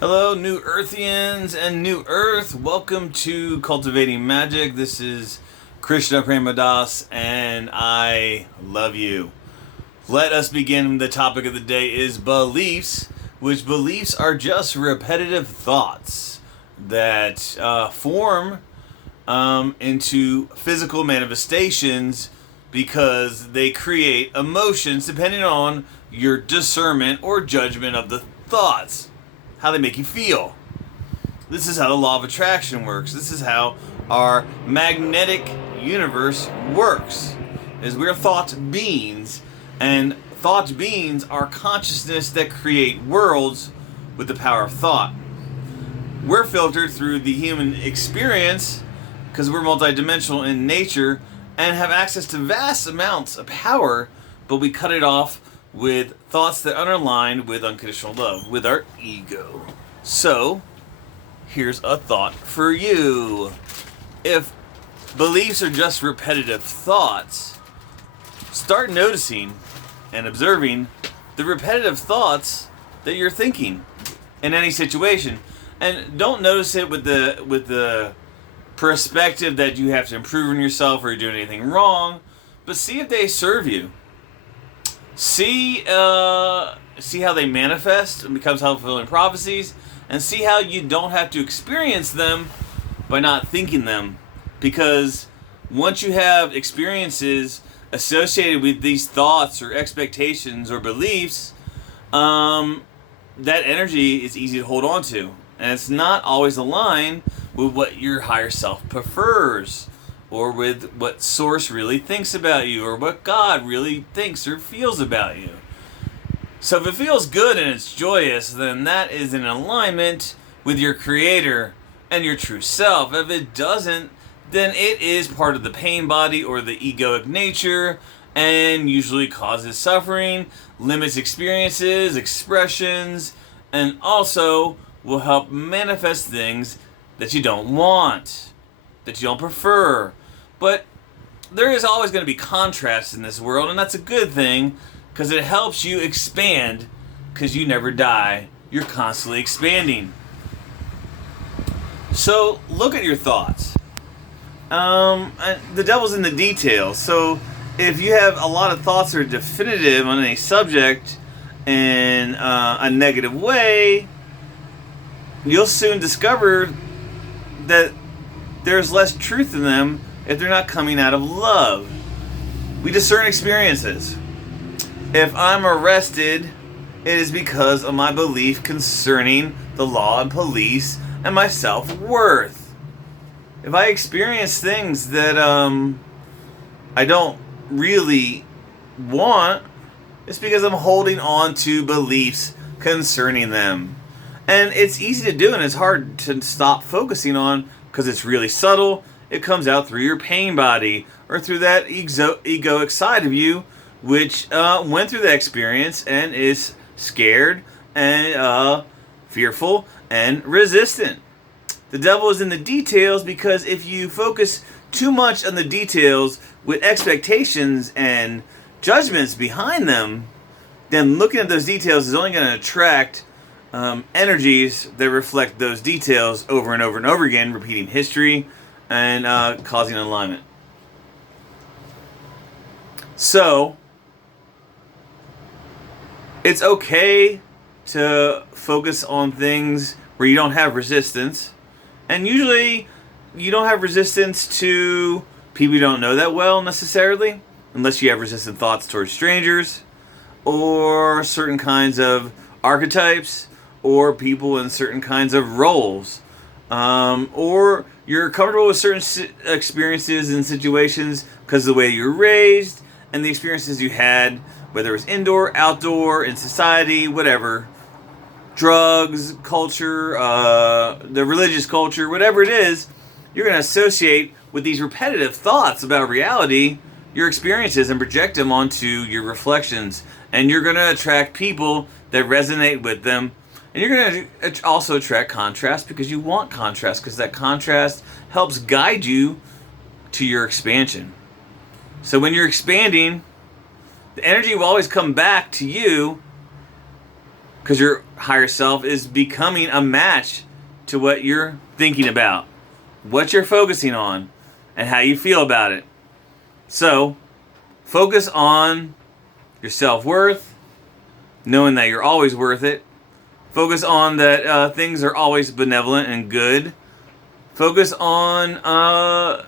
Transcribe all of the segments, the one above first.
Hello, New Earthians and New Earth. Welcome to Cultivating Magic. This is Krishna Premadas, and I love you. Let us begin. The topic of the day is beliefs, which beliefs are just repetitive thoughts that form into physical manifestations because they create emotions depending on your discernment or judgment of the thoughts, how they make you feel. This is how the law of attraction works. This is how our magnetic universe works. Is we're thought beings, and thought beings are consciousness that create worlds with the power of thought. We're filtered through the human experience because we're multidimensional in nature and have access to vast amounts of power, but we cut it off with thoughts that are aligned with unconditional love, with our ego. So, here's a thought for you. If beliefs are just repetitive thoughts, start noticing and observing the repetitive thoughts that you're thinking in any situation. And don't notice it with the perspective that you have to improve on yourself or you're doing anything wrong, but see if they serve you. See how they manifest and become self-fulfilling prophecies, and see how you don't have to experience them by not thinking them. Because once you have experiences associated with these thoughts or expectations or beliefs, that energy is easy to hold on to. And it's not always aligned with what your higher self prefers, or with what Source really thinks about you, or what God really thinks or feels about you. So if it feels good and it's joyous, then that is in alignment with your Creator and your true self. If it doesn't, then it is part of the pain body or the egoic nature, and usually causes suffering, limits experiences, expressions, and also will help manifest things that you don't want, that you don't prefer. But there is always going to be contrast in this world, and that's a good thing because it helps you expand, because you never die. You're constantly expanding. So look at your thoughts. The devil's in the details. So if you have a lot of thoughts that are definitive on a subject in a negative way, you'll soon discover that there's less truth in them if they're not coming out of love. We discern experiences. If I'm arrested, it is because of my belief concerning the law and police and my self-worth. If I experience things that I don't really want, it's because I'm holding on to beliefs concerning them. And it's easy to do, and it's hard to stop focusing on because it's really subtle. It comes out through your pain body or through that egoic side of you, which went through that experience and is scared and fearful and resistant. The devil is in the details, because if you focus too much on the details with expectations and judgments behind them, then looking at those details is only going to attract energies that reflect those details over and over and over again, repeating history and causing alignment. So, it's okay to focus on things where you don't have resistance. And usually, you don't have resistance to people you don't know that well necessarily, unless you have resistant thoughts towards strangers, or certain kinds of archetypes, or people in certain kinds of roles, or you're comfortable with certain experiences and situations because of the way you're raised and the experiences you had, whether it was indoor, outdoor, in society, whatever, drugs, culture, the religious culture, whatever it is, you're going to associate with these repetitive thoughts about reality, your experiences, and project them onto your reflections. And you're going to attract people that resonate with them. And you're going to also attract contrast, because you want contrast, because that contrast helps guide you to your expansion. So when you're expanding, the energy will always come back to you because your higher self is becoming a match to what you're thinking about, what you're focusing on, and how you feel about it. So, focus on your self-worth, knowing that you're always worth it. Focus on that things are always benevolent and good. Focus on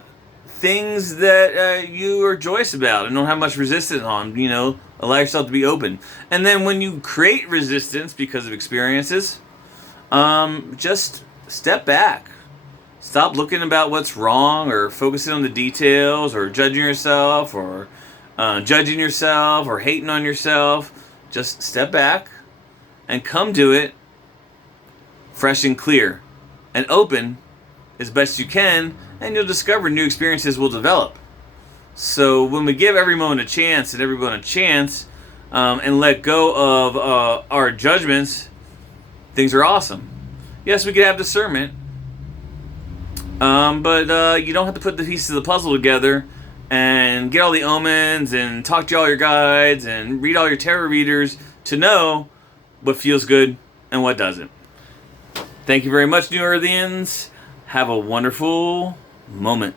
things that you are joyous about and don't have much resistance on. Allow yourself to be open. And then when you create resistance because of experiences, just step back. Stop looking about what's wrong or focusing on the details or judging yourself or hating on yourself. Just step back and come to it fresh and clear and open as best you can, and you'll discover new experiences will develop. So when we give every moment a chance and everyone a chance and let go of our judgments, things are awesome. Yes, we could have discernment, but you don't have to put the pieces of the puzzle together and get all the omens and talk to all your guides and read all your tarot readers to know what feels good and what doesn't. Thank you very much, New Earthians. Have a wonderful moment.